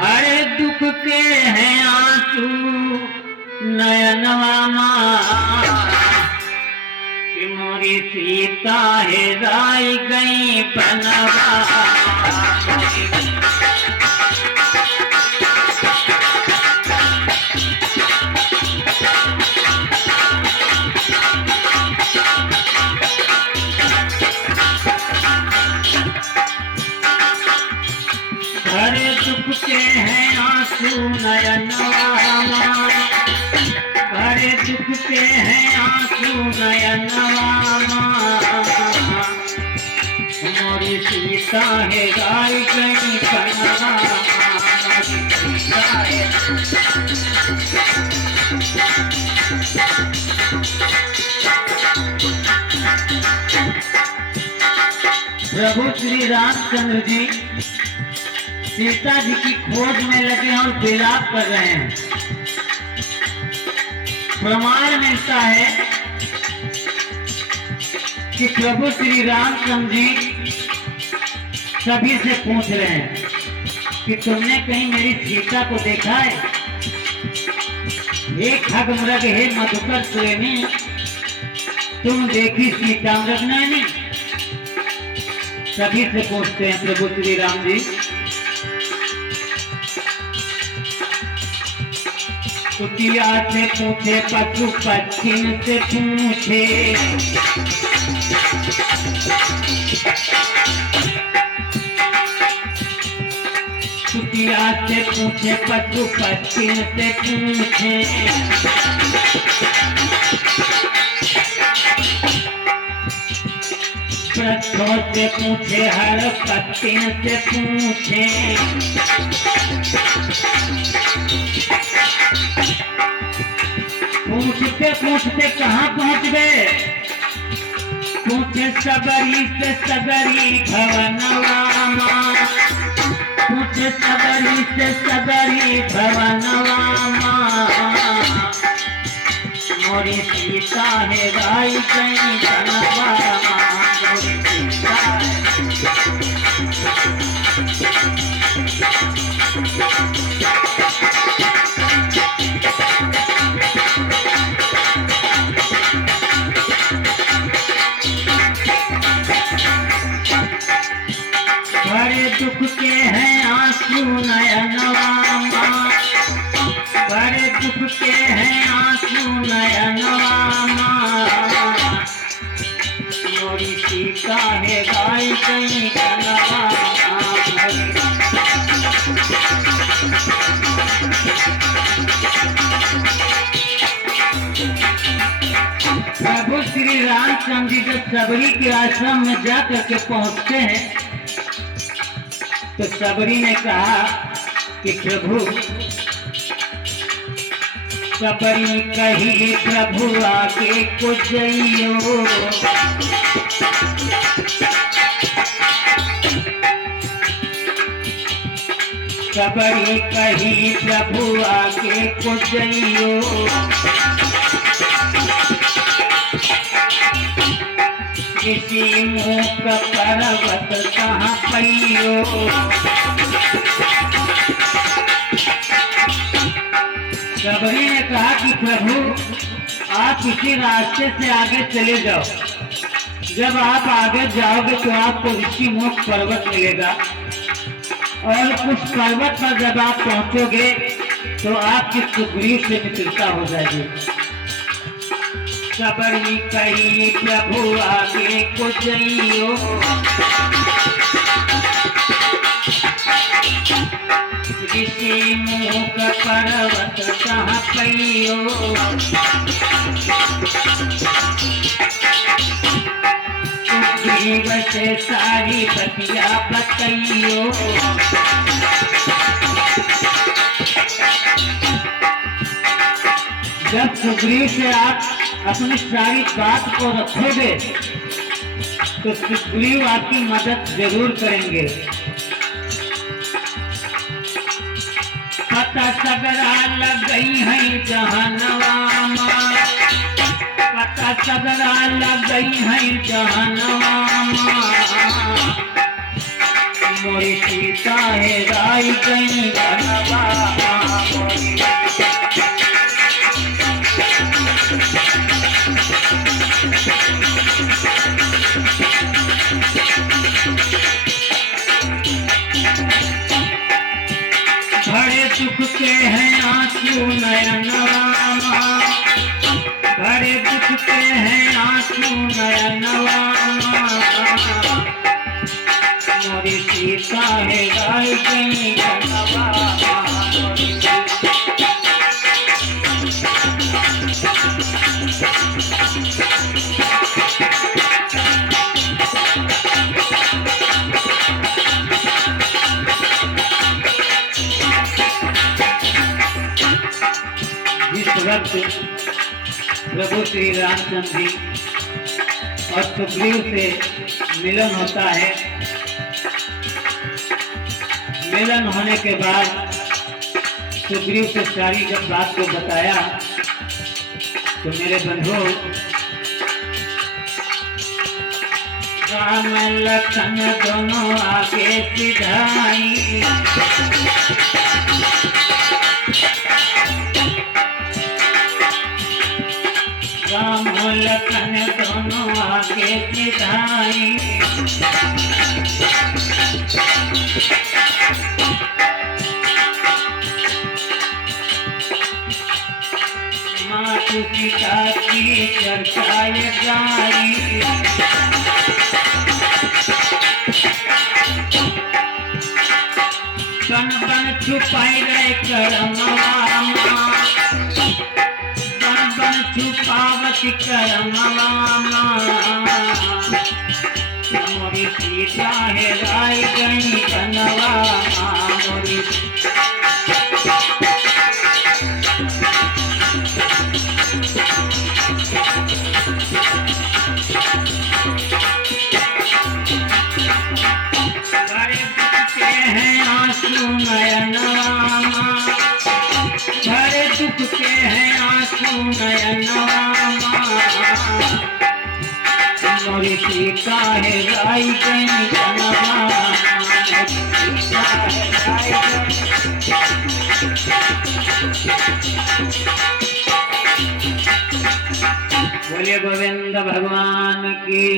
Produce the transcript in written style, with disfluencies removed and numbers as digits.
भरे दुख के हैं आंसू नयनवा कि मोरी सीता हेराई गई बनवा। भरे दुख के हैं आंसू नयनवा, भरे दुख के हैं आंसू नयनवा। मोरी सीता हेराई गई बनवा। प्रभु श्री रामचंद्र जी सीता जी की खोज में लगे हैं और विलाप कर रहे हैं। प्रमाण मिलता है कि प्रभु श्री रामचंद्र जी सभी से पूछ रहे हैं कि तुमने कहीं मेरी सीता को देखा है? हे खगमृग, हे मधुकर प्रेमी, तुम देखी सीता मृग नैनी? सभी से पूछते हैं प्रभु श्री राम जी। कुटिया से पूछे, पशु पक्षिन से पूछे, कुटिया से पूछे, पशु पक्षिन से पूछे। वृक्षों से पूछे, हर पत्तियों से पूछे। पूछते पूछते कहाँ पहुँच गए? पूछे सबरी से सगरी भवनवा, पूछे सबरी से सगरी भवनवा। मोरी सीता हेराई गई बनवा। भरे दुख के हैं आंसू नयनवा, भरे दुख के हैं आंसू नयनवा। मोरी सीता हेराई गई बनवा। प्रभु श्री रामचंद्र जी जब सबरी के आश्रम में जाकर के पहुंचते हैं तो सबरी ने कहा कि प्रभु, सबरी कही प्रभु आगे को जइयो। सबरी कही प्रभु आगे को जइयो। किसी मूक पर्वत कहाँ पैयो। सबरी ने कहा कि प्रभु, आप इसी रास्ते से आगे चले जाओ। जब आप आगे जाओगे तो आपको ऋषि मूक पर्वत मिलेगा और उस पर्वत पर जब आप पहुंचोगे तो आपकी सुग्रीव से मित्रता हो जाएगी। सबरी कही प्रभु आगे को जइयो। ऋषि मूक पर्वत कहाँ पैयो। सुग्रीव से सारी बतिया बतइयो। जब सुग्रीव से आप अपनी सारी बात को रखोगे तो सुग्रीव आपकी मदद जरूर करेंगे। पता सगरा लग गई है जहनवा, पता सगरा लग गई है जहनवा। मोरी सीता है राई गई बनवा मोरी। बड़े दुख के हैं आंसू नयनवा, बड़े दुख के हैं आंसू नयनवा, मोरी सीता है राई गई बनवा मोरी। जिस वक्त प्रभु श्री रामचंद्र जी और सुग्रीव से मिलन होता है, मिलन होने के बाद सुग्रीव से सारी जब बात को बताया तो मेरे बंधु राम लखन दोनों आगे सिधाई, राम लखन दोनों आगे सिधाई, मातु पिता की चर्चा ये गाई, बन बन छुपाई रहे करमवा, बन बन छुपावत करमवा, मोरी सीता है राई गई बनवा मोरी। बड़े दुख के हैं आंसू नयनवा, बड़े दुख के हैं आंसू नयनवा, मोरी सीता है राई गई बनवा मोरी सीता है राई गई। बोलिए गोविंद भगवान की।